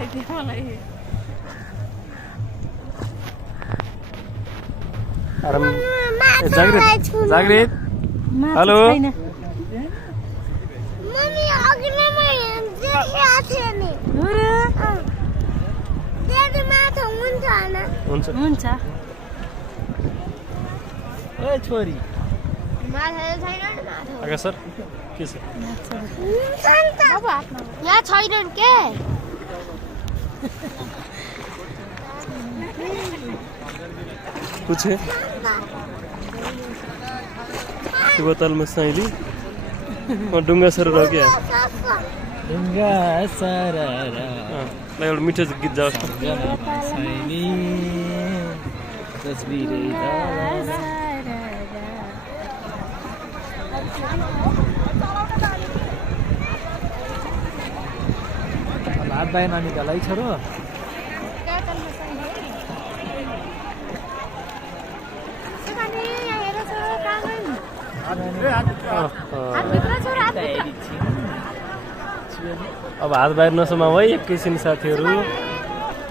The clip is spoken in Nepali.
देखाइदियो मलाई आराम जागृत हेलो मम्मी अघि नै मैले देखेको थिएँ नि हो र त्यति माथि हुन्छ होइन हुन्छ हुन्छ ए छोरी माथि छैन नि माथि आगा सर के छ हुन्छ नि त अब हातमा यहाँ छैन के पूछे त्यो बोतलमा साइली म डुङ्गा सर रक्या ढुङ्गा सररा ल एउटा मिठो गीत जाओस् न सैनी तस्बिरै हात बाई नानीकालाई छोरो अब हात बाहिर नसमाऊ है एकैछिन साथीहरू